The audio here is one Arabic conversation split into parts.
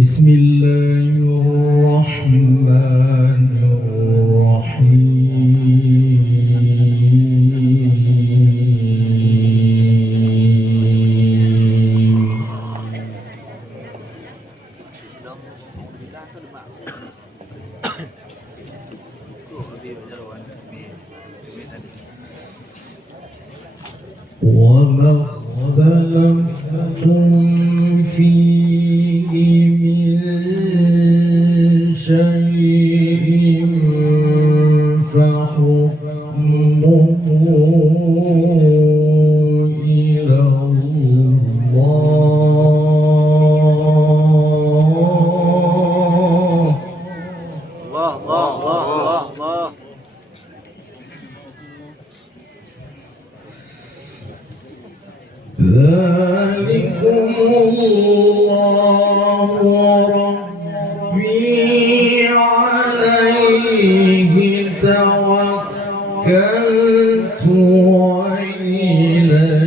بسم الله الرحمن الرحيم وما اختلفتم فيه من شيء فحكمه إلى الله. ذلكم الله ربي عليه توكلت وإليه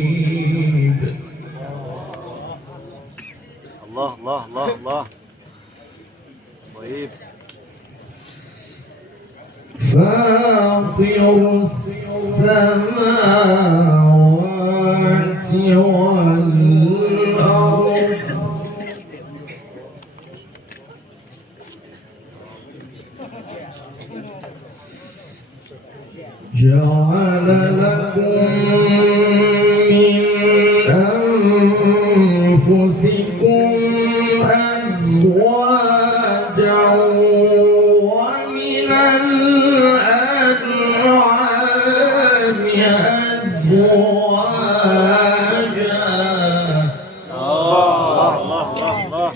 أنيب. الله طيب. فاطر السماوات والأرض جعل لكم من أنفسكم أزواجا ومن الأنعام أزواجا الله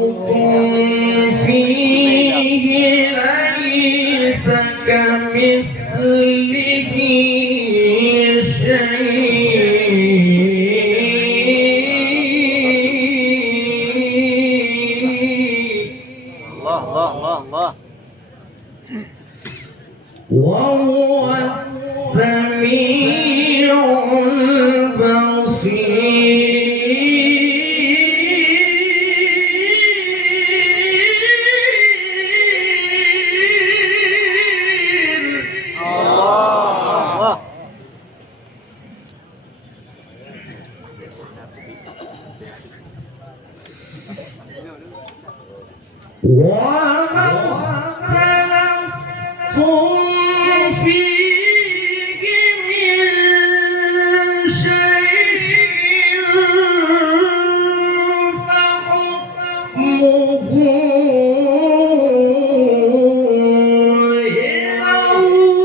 يرغبكم فيه ليس كمثله الله وهو السميع البصير. الله وما اختلفتم فيه من شيء فحكمه إلى الله.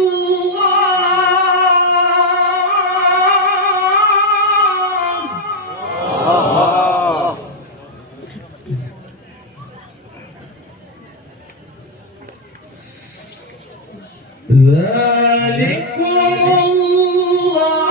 ذلكم الله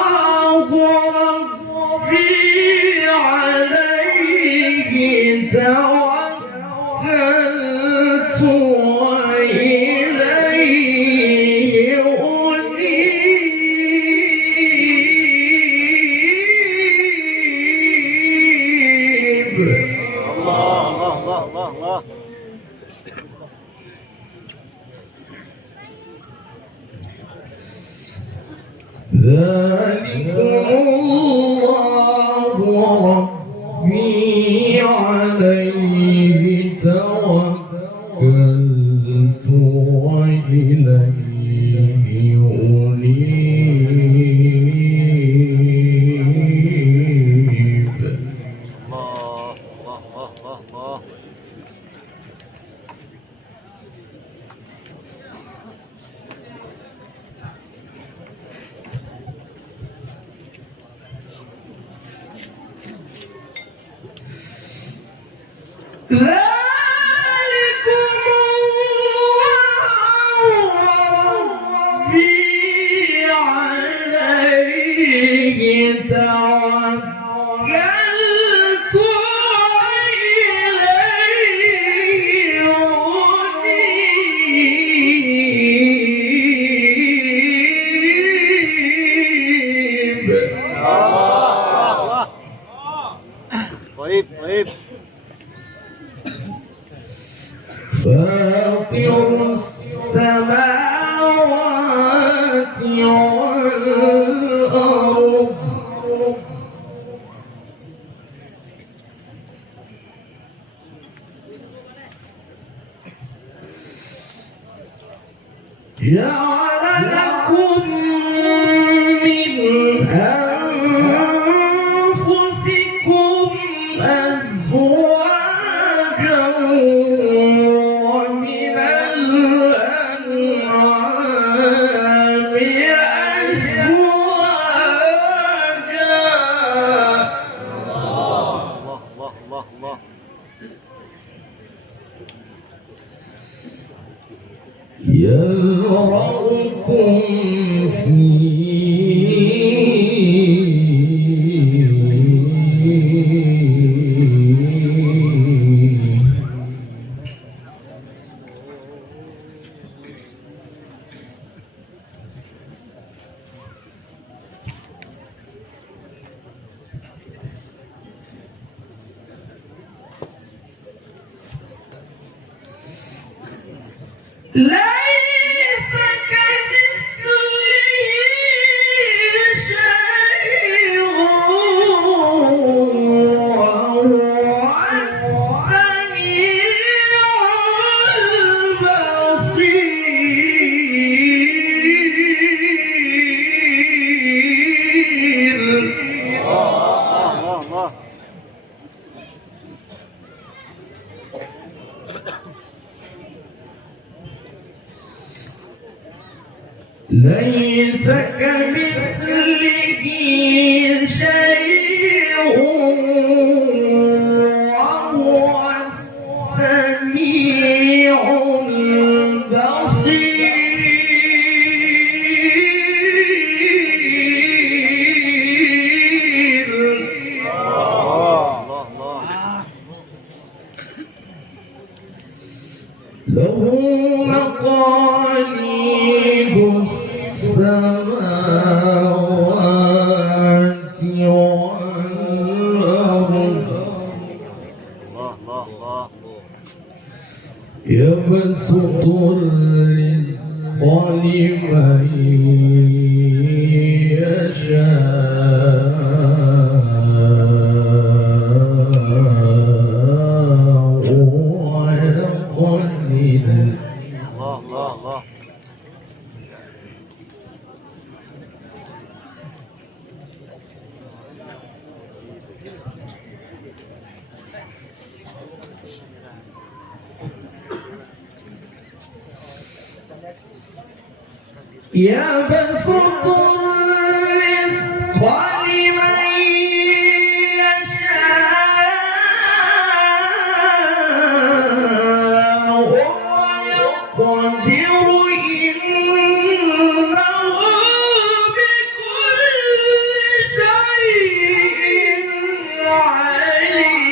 طيب طيب. فاطر السماوات والأرض جعل لكم من أنفسكم أزواجا ومن الأنعام أزواجا. الله الله الله الله. يذرأكم فيه ليس كمثله شيء وهو السميع البصير. الله الله. ليس كمثله شيء وهو السميع البصير. الله الله. له مقاليد السماوات والأرض الله الله. يبسط الرزق لمن يشاء ويقدر. الله الله. يبسط الرزق لمن يشاء ويقدر إنه بكل شيء عليم.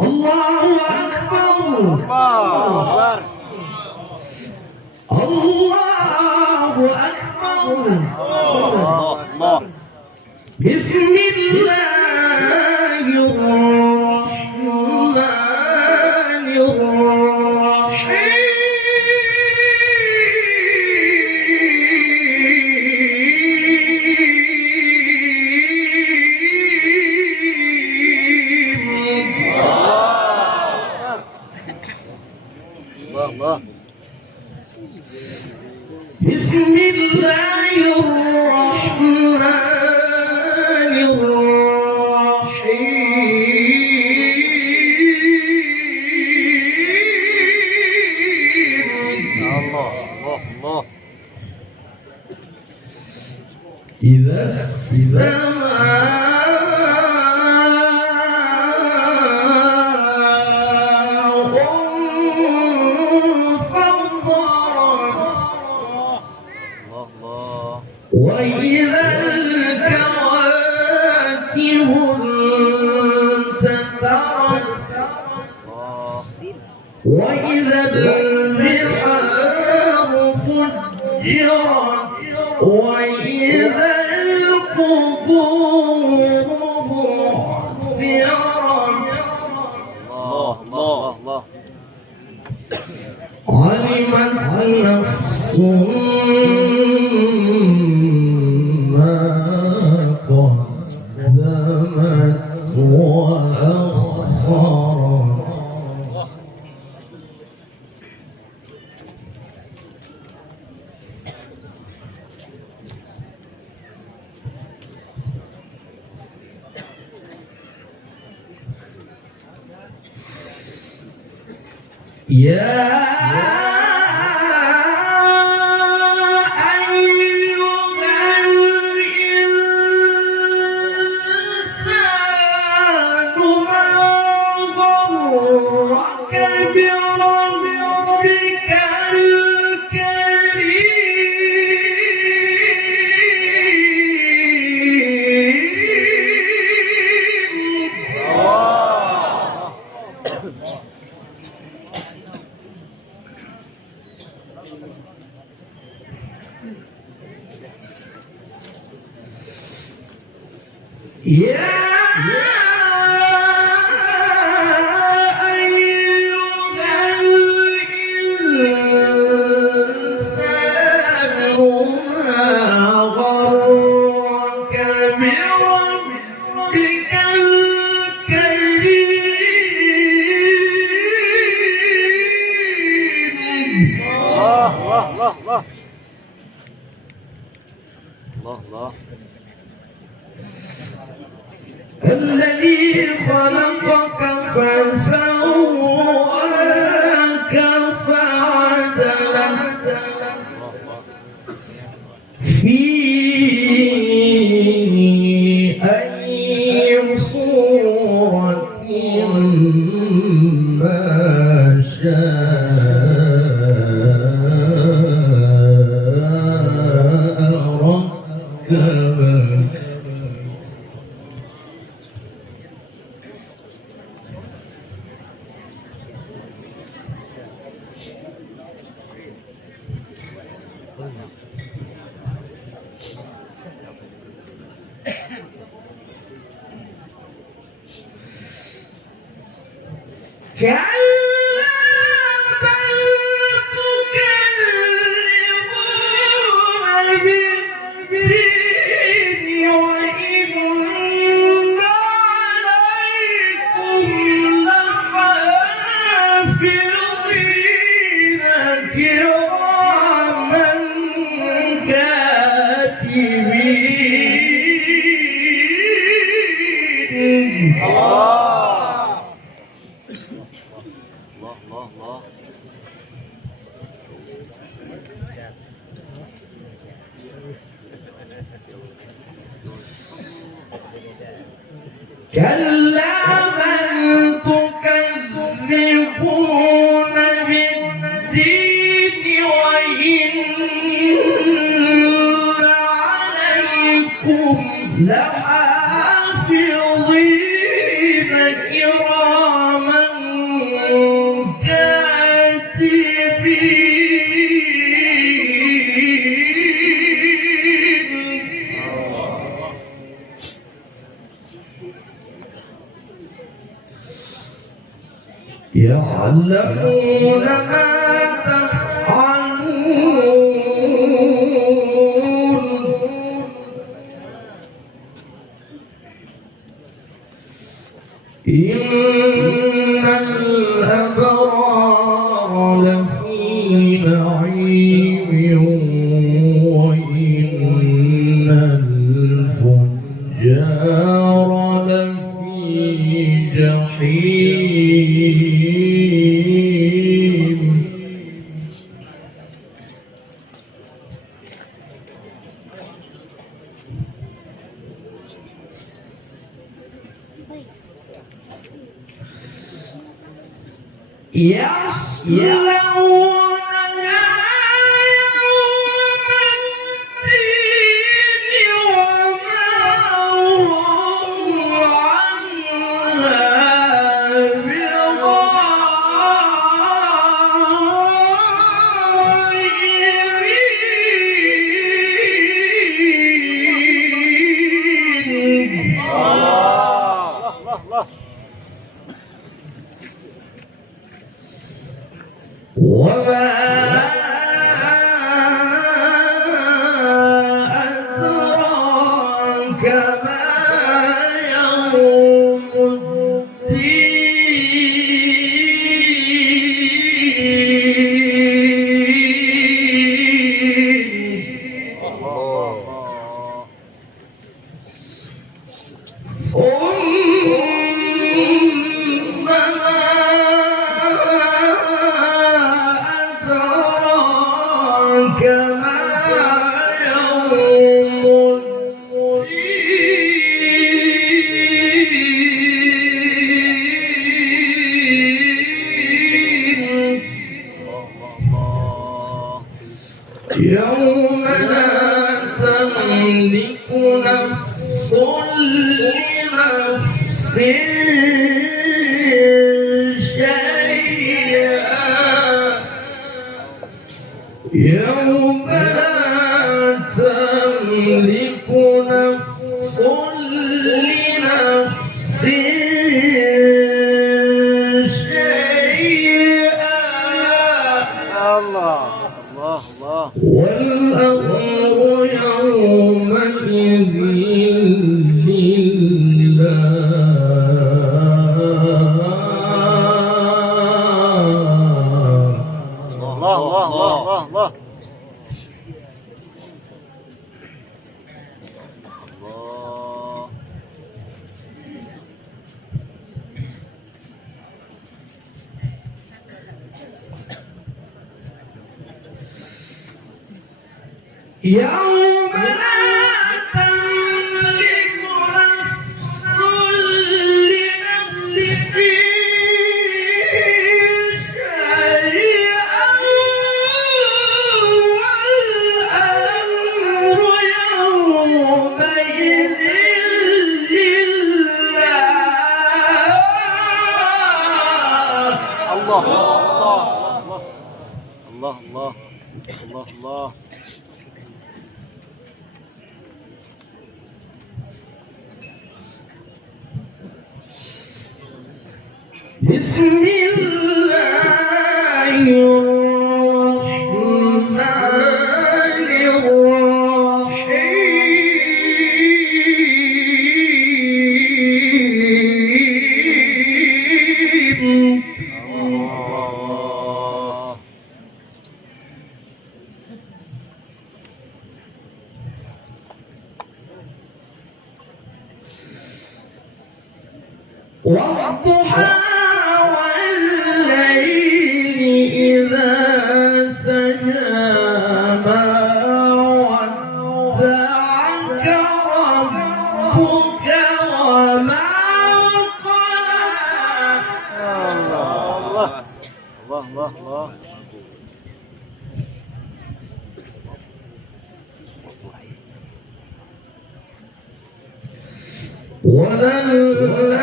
الله أكبر الله أكبر الله أكبر الله بسم الله الرحمن الله بسم الله الرحمن الرحيم الله إذا السماء وإذا الكواكب انتثرت وإذا البحار فجرت وإذا القبور بعثرت الله علمت نفس ما قدمت وأخرت يا الله الذي خلقك فسواك فعدلك في أي صورة كلا بل تكذبون بالدين وإن عليكم لحافظين كراما كاتبين الله. كلا بل تكذبون بالدين وإن عليكم لحافظين كراما كاتبين يعلمون ما تفعلون إن الأبرار لفي نعيم وإن الفجار لفي جحيم يصلونها يوم الدين وما هم عنها بغائبين الله. وما أدراك ما يوم الدين ثم ما أدراك ما يوم الدين يوم لا تملك نفس لنفس شيئا يوم لا تملك نفس لنفس شيئا الله. والأمر يومئذ الله. يوم لا تملك نفس لنفس شيئا والأمر يومئذ لله الله. بسم الله الرحمن الرحيم والضحى والليل إذا سجى ما ودعك ربك وما قلى الله الله الله. وللآخرة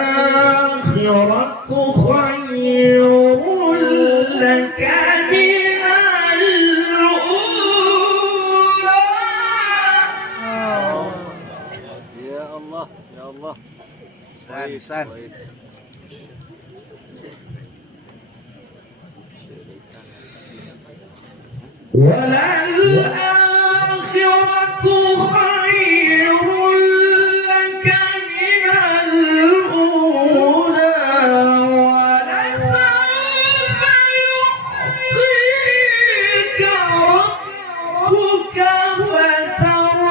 خير لك من الأولى يا الله يا الله. سان وللآخرة خير لك من الأولى ولسوف يعطيك ربك فترضى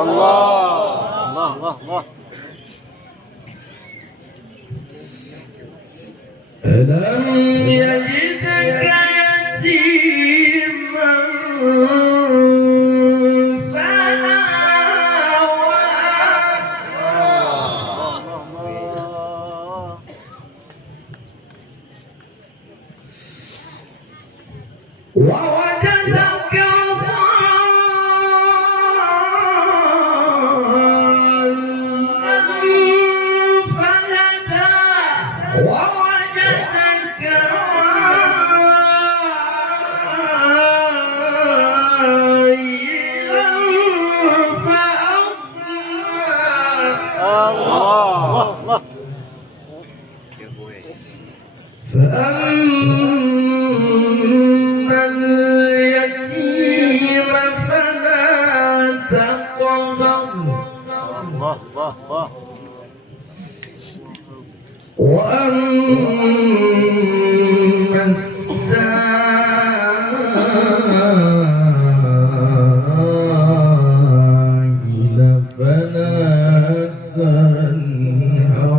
الله الله الله. ألم يجدك يتيما فآوى ووجدك ضالا فهدى ووجدك عائلا فأغنى الله. فأما اليتيم فلا تقهر الله الله. وأما السائل فلا تنهر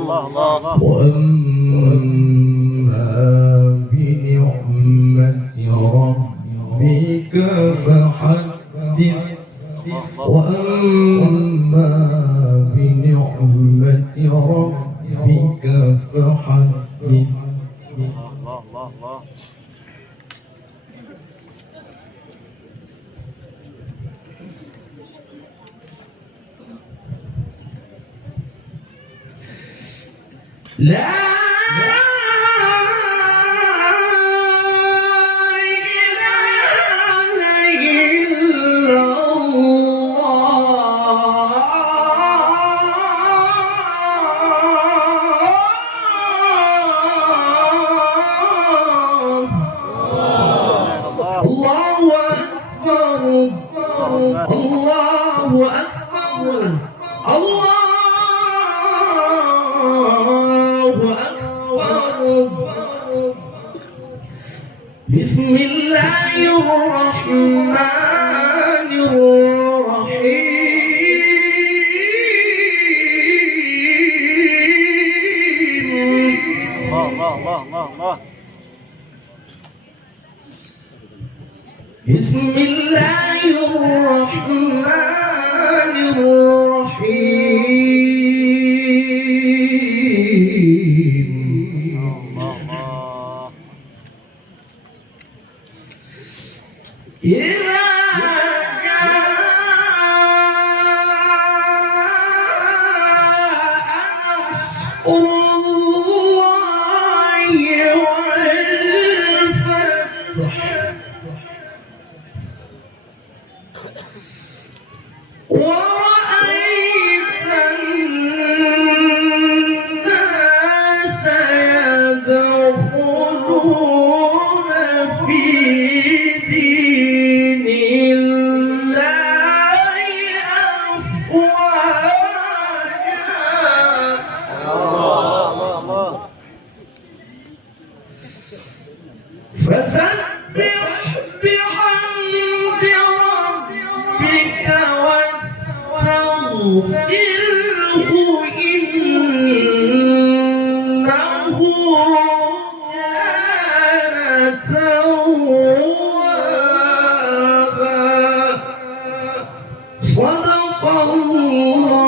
الله الله. وأما بنعمة ربك فحدث وأما بنعمة ربك فحدث الله الله. لا الله أكبر الله أكبر بسم الله الرحمن الرحيم الله. بسم الله الرحمن الرحيم إذا جاء نصر الله والفتح ورأيت إنه كان توابا صدق الله